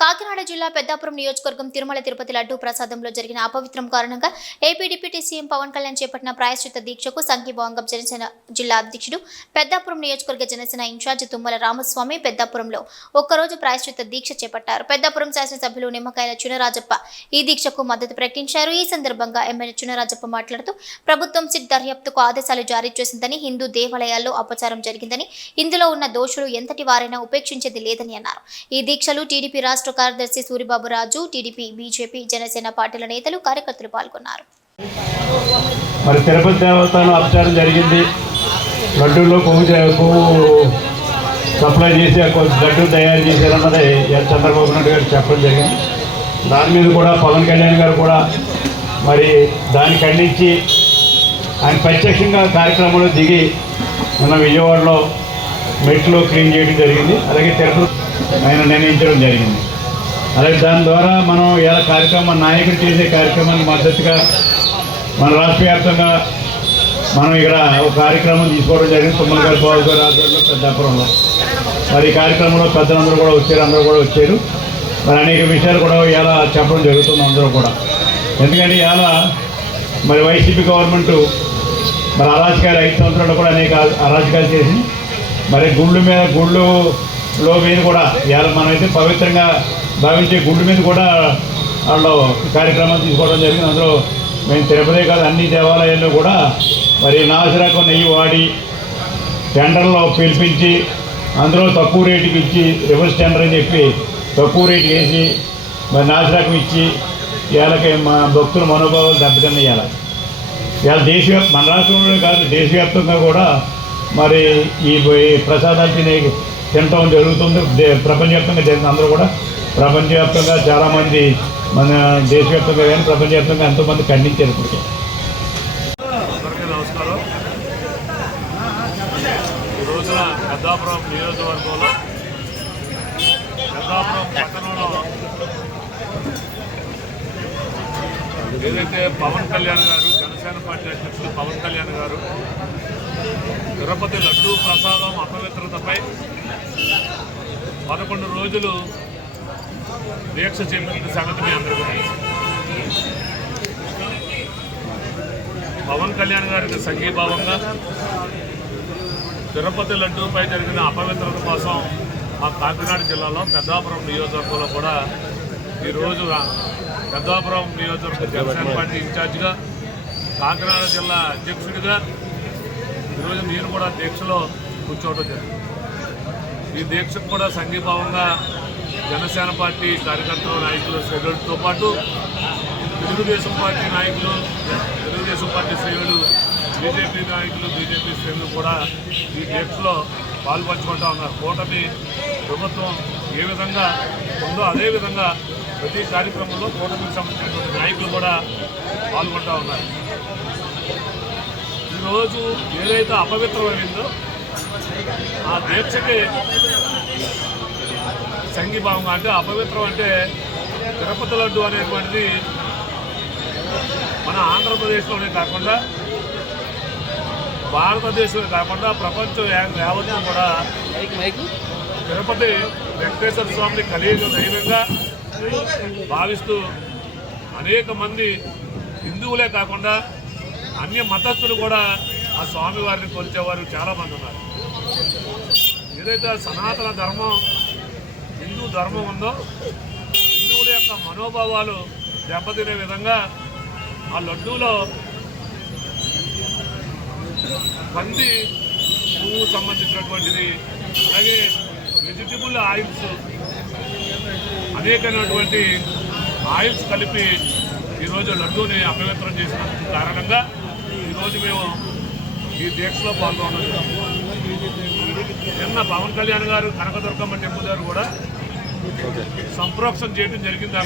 కాకినాడ జిల్లా పెద్దాపురం నియోజకవర్గం తిరుమల తిరుపతి లడ్డూ ప్రసాదంలో జరిగిన అపవిత్రం కారణంగా AP deputy CM Pawan Kalyan చేపట్టిన ప్రాయశ్చిత్త దీక్షకు సంఘీభావంగా జనసేన జిల్లా అధ్యక్షుడు పెద్దాపురం నియోజకవర్గ జనసేన ఇన్ఛార్జ్ తుమ్మల రామస్వామి పెద్దాపురంలో ఒక్కరోజు ప్రాయశ్చిత్త దీక్ష చేపట్టారు. పెద్దాపురం శాసనసభ్యులు నిమ్మకాయల చినరాజప్ప ఈ దీక్షకు మద్దతు ప్రకటించారు. ఈ సందర్భంగా ఎమ్మెల్యే చినరాజప్ప మాట్లాడుతూ ప్రభుత్వం సిట్ దర్యాప్తుకు ఆదేశాలు జారీ చేసిందని, హిందూ దేవాలయాల్లో అపచారం జరిగిందని, ఇందులో ఉన్న దోషులు ఎంతటి వారైనా ఉపేక్షించేది లేదని అన్నారు. ఈ దీక్షలు టీడీపీ రాష్ట్ర కార్యదర్శి సూరిబాబు రాజు, టీడీపీ, బీజేపీ, జనసేన పార్టీల నేతలు, కార్యకర్తలు పాల్గొన్నారు. మరి తిరుపతి దేవస్థానం అపచారం జరిగింది. లడ్డూలో కొవ్వు సప్లై చేసి లడ్డూ తయారు చేశారన్నది చంద్రబాబు నాయుడు గారు చెప్పడం జరిగింది. దాని మీద కూడా పవన్ కళ్యాణ్ గారు కూడా మరి దాన్ని ఖండించి ఆయన ప్రత్యక్షంగా కార్యక్రమంలో దిగి మన విజయవాడలో మెట్లు క్లీన్ చేయడం జరిగింది. అలాగే తిరుపతి ఆయన నిర్ణయించడం జరిగింది. అలాగే దాని ద్వారా మనం ఇలా కార్యక్రమం నాయకులు చేసే కార్యక్రమానికి మద్దతుగా మన రాష్ట్ర వ్యాప్తంగా మనం ఇక్కడ ఒక కార్యక్రమం తీసుకోవడం జరిగింది. తుమ్మల గారి బాబు గారి ఆధ్వర్యంలో పెద్దాపురంలో మరి ఈ కార్యక్రమంలో పెద్దలందరూ కూడా వచ్చారు, అందరూ కూడా వచ్చారు. మరి అనేక విషయాలు కూడా ఇలా చెప్పడం జరుగుతుంది అందరూ కూడా. ఎందుకంటే ఇలా మరి వైసీపీ గవర్నమెంట్ మరి అరాజకాలు 5 సంవత్సరాలు కూడా అనేక అరాజకాలు చేసి మరి గుళ్ళు మీద కూడా ఇవాళ మనమైతే పవిత్రంగా భావించే గుళ్ళు మీద కూడా వాళ్ళు కార్యక్రమాలు తీసుకోవడం జరిగింది. అందులో మేము తిరుపతి కాదు అన్ని దేవాలయాల్లో కూడా మరి నాసిరకం నెయ్యి వాడి టెండర్లో పిలిపించి అందులో తక్కువ రేటుకి ఇచ్చి రివర్స్ టెండర్ అని చెప్పి తక్కువ రేటుకి వేసి మరి నాసిరకం ఇచ్చి ఇవాళకి మా భక్తుల మనోభావాలు దెబ్బతిన్నాయి. ఇవాళ మన రాష్ట్రంలోనే కాదు దేశవ్యాప్తంగా కూడా మరి ఈ ప్రసాదాలు తినటం జరుగుతుంది. ప్రపంచవ్యాప్తంగా జరిగింది. అందరూ కూడా ప్రపంచవ్యాప్తంగా చాలామంది మన దేశవ్యాప్తంగా కానీ ప్రపంచవ్యాప్తంగా ఎంతోమంది ఖండించారు. ఇప్పటికే అందరికీ నమస్కారం. ఈ రోజున పెద్దాపురం నియోజకవర్గంలో పెద్దాపురం పట్టణంలో ఏదైతే పవన్ కళ్యాణ్ గారు, జనసేన పార్టీ అధ్యక్షులు పవన్ కళ్యాణ్ గారు తిరుపతి లడ్డూ ప్రసాదం అపవిత్రతపై 11 రోజులు దీక్ష చేపట్టిన సంగతి మీ అందరికీ తెలుసు. పవన్ కళ్యాణ్ గారికి సంఘీభావంగా తిరుపతి లడ్డూపై జరిగిన అపవిత్రత కోసం మా కాకినాడ జిల్లాలో పెద్దాపురం నియోజకవర్గంలో కూడా ఈరోజు పెద్దాపురం నియోజకవర్గ జనసేన పార్టీ ఇన్ఛార్జిగా, కాకినాడ జిల్లా అధ్యక్షుడిగా ఈరోజు నేను కూడా దీక్షలో కూర్చోవడం జరిగింది. ఈ దీక్షకు కూడా సంఘీభావంగా జనసేన పార్టీ కార్యకర్తలు, నాయకులు, శ్రేణులతో పాటు తెలుగుదేశం పార్టీ నాయకులు, తెలుగుదేశం పార్టీ శ్రేణులు, బీజేపీ నాయకులు, బీజేపీ శ్రేణులు కూడా ఈ దీక్షలో పాల్పంచుకుంటూ ఉన్నారు. కూటమి ప్రభుత్వం ఏ విధంగా ఉందో అదేవిధంగా ప్రతి కార్యక్రమంలో కూటమికి సంబంధించినటువంటి నాయకులు కూడా పాల్గొంటూ ఉన్నారు. ఈరోజు ఏదైతే అపవిత్రమైందో ఆ దీక్షకి సంఘీభావంగా, అంటే అపవిత్రం అంటే తిరుపతి లడ్డు అనేటువంటిది మన ఆంధ్రప్రదేశ్లోనే కాకుండా భారతదేశంలో కాకుండా ప్రపంచం యావత్తు కూడా తిరుపతి వెంకటేశ్వర స్వామిని కలియుగ దైవంగా భావిస్తూ అనేక మంది హిందువులే కాకుండా అన్య మతస్థులు కూడా ఆ స్వామివారిని కొలిచేవారు చాలామంది ఉన్నారు. ఏదైతే సనాతన ధర్మం, హిందూ ధర్మం ఉందో హిందువుల యొక్క మనోభావాలు దెబ్బతినే విధంగా ఆ లడ్డూలో పంది పువ్వు సంబంధించినటువంటిది, అలాగే వెజిటబుల్ ఆయిల్స్, అనేకమైనటువంటి ఆయిల్స్ కలిపి ఈరోజు లడ్డూని అపవిత్రం చేసిన కారణంగా ఈరోజు మేము ఈ దీక్షలో పాల్గొన్నాం. నిన్న పవన్ కళ్యాణ్ గారు కనకదుర్గమ్మ టెంపుల్ గారు కూడా సంప్రోక్షణ చేయడం జరిగింది.